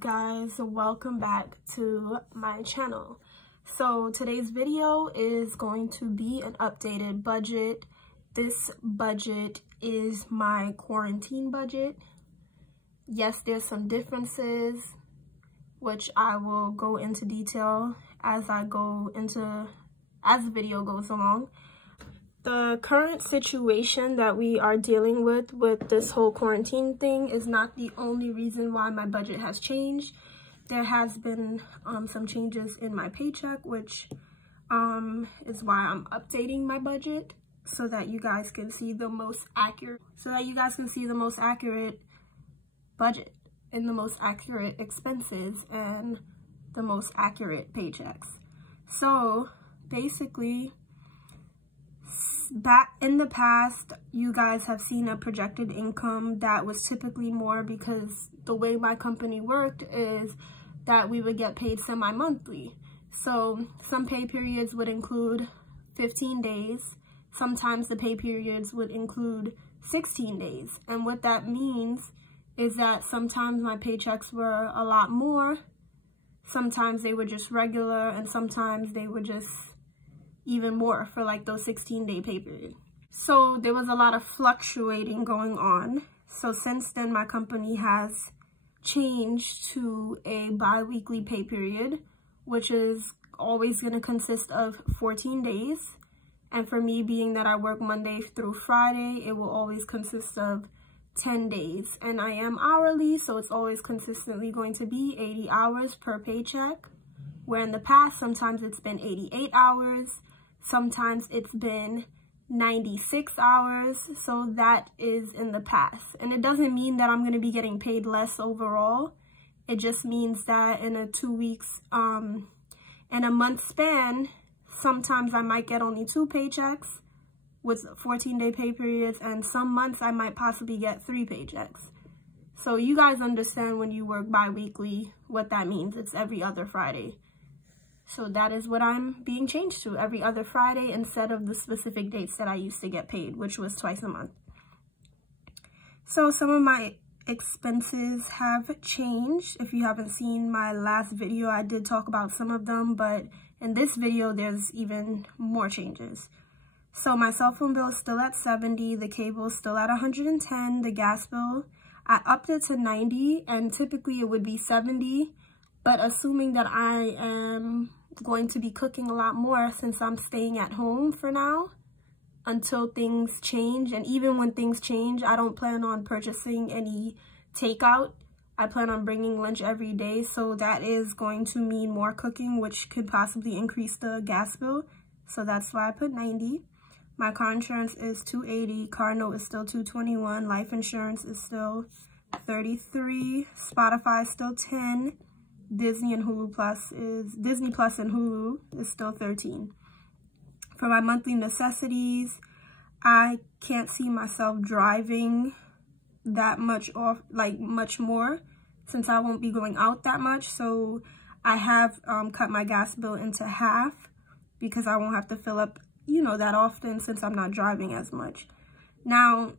up, guys? Welcome back to my channel. So today's video is going to be an updated budget. This budget is my quarantine budget. Yes, there's some differences, which I will go into detail as the video goes along. The current situation that we are dealing with this whole quarantine thing is not the only reason why my budget has changed. There has been some changes in my paycheck, which is why I'm updating my budget so that you guys can see the most accurate budget and the most accurate expenses and the most accurate paychecks. So basically, back in the past, you guys have seen a projected income that was typically more, because the way my company worked is that we would get paid semi-monthly. So some pay periods would include 15 days. Sometimes the pay periods would include 16 days. And what that means is that sometimes my paychecks were a lot more. Sometimes they were just regular, and sometimes they were just even more for like those 16-day pay period. So there was a lot of fluctuating going on. So since then, my company has changed to a bi-weekly pay period, which is always going to consist of 14 days. And for me, being that I work Monday through Friday, it will always consist of 10 days. And I am hourly, so it's always consistently going to be 80 hours per paycheck, where in the past, sometimes it's been 88 hours. Sometimes it's been 96 hours. So that is in the past. And it doesn't mean that I'm going to be getting paid less overall. It just means that in a 2 weeks, in a month span, sometimes I might get only 2 paychecks with 14-day pay periods. And some months I might possibly get 3 paychecks. So you guys understand when you work bi-weekly what that means. It's every other Friday. So that is what I'm being changed to, every other Friday, instead of the specific dates that I used to get paid, which was twice a month. So some of my expenses have changed. If you haven't seen my last video, I did talk about some of them, but in this video, there's even more changes. So my cell phone bill is still at $70, the cable is still at $110, the gas bill, I upped it to $90, and typically it would be $70, but assuming that I am going to be cooking a lot more since I'm staying at home for now until things change. And even when things change, I don't plan on purchasing any takeout. I plan on bringing lunch every day, so that is going to mean more cooking, which could possibly increase the gas bill. So that's why I put 90. My car insurance is $280, car note is still $221, life insurance is still $33, Spotify is still $10. Disney Plus and Hulu is still $13. For my monthly necessities, I can't see myself driving that much much more, since I won't be going out that much. So I have cut my gas bill into half, because I won't have to fill up, that often, since I'm not driving as much. Now,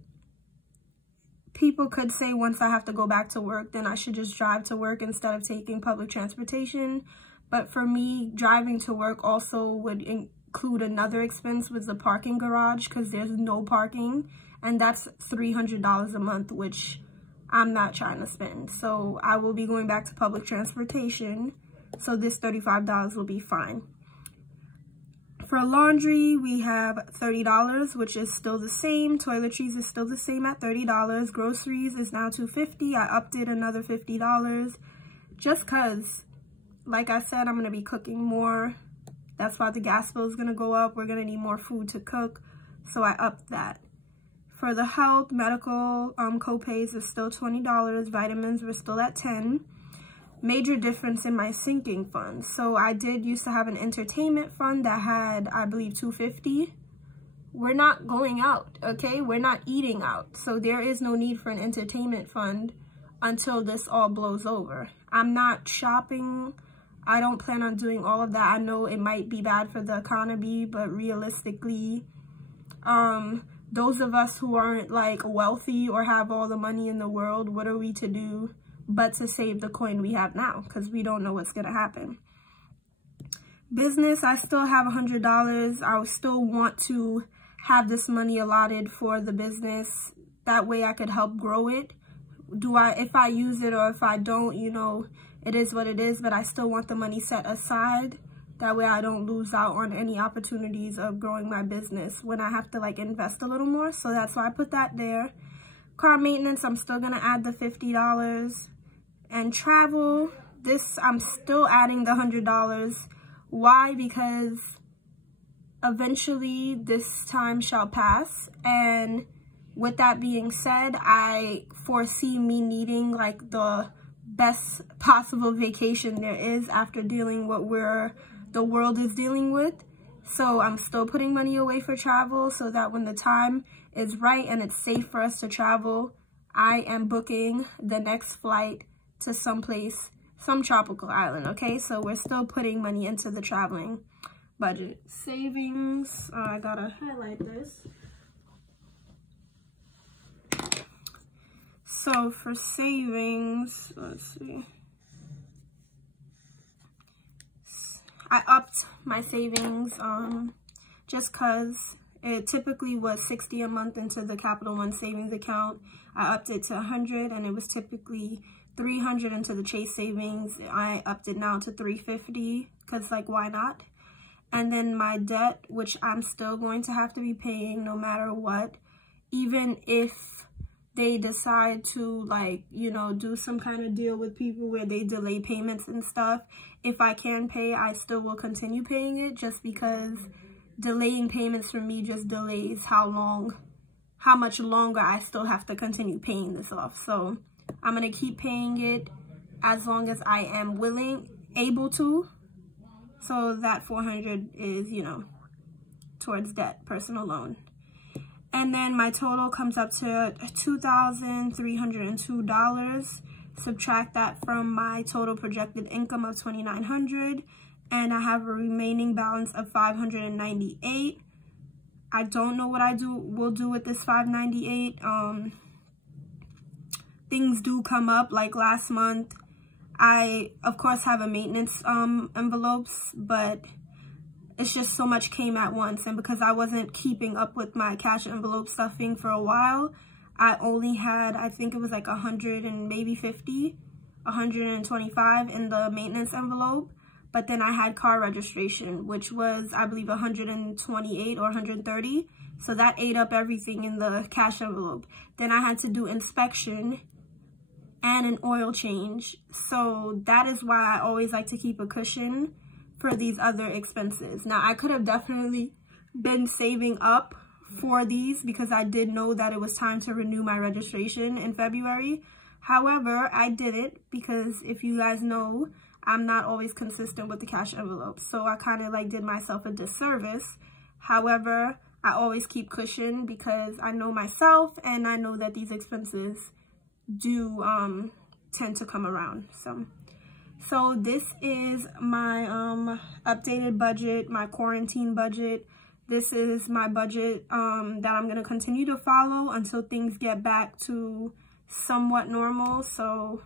people could say once I have to go back to work, then I should just drive to work instead of taking public transportation. But for me, driving to work also would include another expense with the parking garage, because there's no parking. And that's $300 a month, which I'm not trying to spend. So I will be going back to public transportation. So this $35 will be fine. For laundry, we have $30, which is still the same. Toiletries is still the same at $30. Groceries is now $250. I upped it another $50 just because, like I said, I'm going to be cooking more. That's why the gas bill is going to go up. We're going to need more food to cook, so I upped that. For the health, medical co-pays is still $20. Vitamins were still at $10. Major difference in my sinking fund. So I did used to have an entertainment fund that had, I believe, $250. We're not going out, okay? We're not eating out. So there is no need for an entertainment fund until this all blows over. I'm not shopping. I don't plan on doing all of that. I know it might be bad for the economy, but realistically, those of us who aren't like wealthy or have all the money in the world, what are we to do but to save the coin we have now, because we don't know what's going to happen. Business, I still have $100. I still want to have this money allotted for the business. That way I could help grow it. If I use it or if I don't, you know, it is what it is, but I still want the money set aside. That way I don't lose out on any opportunities of growing my business when I have to like invest a little more. So that's why I put that there. Car maintenance, I'm still gonna add the $50. And travel, this I'm still adding the $100. Why? Because eventually this time shall pass, and with that being said, I foresee me needing like the best possible vacation there is after dealing with where the world is dealing with. So I'm still putting money away for travel so that when the time is right and it's safe for us to travel, I am booking the next flight to someplace, some tropical island, okay? So we're still putting money into the traveling budget. Savings, I gotta highlight this. So for savings, let's see. I upped my savings just cause it typically was $60 a month into the Capital One savings account. I upped it to $100, and it was typically $300 into the Chase savings. I upped it now to $350 because like why not? And then my debt, which I'm still going to have to be paying no matter what, even if they decide to like, you know, do some kind of deal with people where they delay payments and stuff. If I can pay, I still will continue paying it, just because delaying payments for me just delays how much longer I still have to continue paying this off. So I'm going to keep paying it as long as I am able to. So that $400 is, you know, towards debt, personal loan. And then my total comes up to $2,302. Subtract that from my total projected income of $2,900. And I have a remaining balance of $598. I don't know what will do with this $598. Things do come up, like last month. I, of course, have a maintenance envelopes, but it's just so much came at once. And because I wasn't keeping up with my cash envelope stuffing for a while, I only had, I think it was like 100 and maybe 50, 125 in the maintenance envelope. But then I had car registration, which was, I believe, 128 or 130. So that ate up everything in the cash envelope. Then I had to do inspection and an oil change. So that is why I always like to keep a cushion for these other expenses. Now, I could have definitely been saving up for these because I did know that it was time to renew my registration in February. However, I didn't, because if you guys know, I'm not always consistent with the cash envelope. So I kind of like did myself a disservice. However, I always keep cushion because I know myself and I know that these expenses do tend to come around. So this is my updated budget, my quarantine budget. This is my budget that I'm going to continue to follow until things get back to somewhat normal. So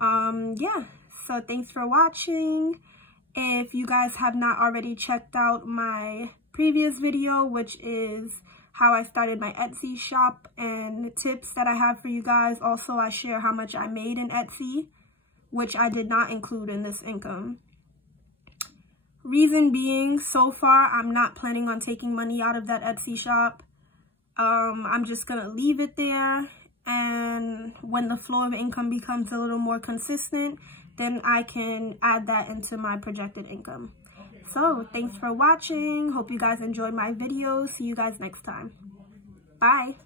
yeah, so thanks for watching. If you guys have not already checked out my previous video, which is how I started my Etsy shop and tips that I have for you guys. Also, I share how much I made in Etsy, which I did not include in this income. Reason being, so far, I'm not planning on taking money out of that Etsy shop. I'm just gonna leave it there, and when the flow of income becomes a little more consistent, then I can add that into my projected income. So, thanks for watching. Hope you guys enjoyed my video. See you guys next time. Bye.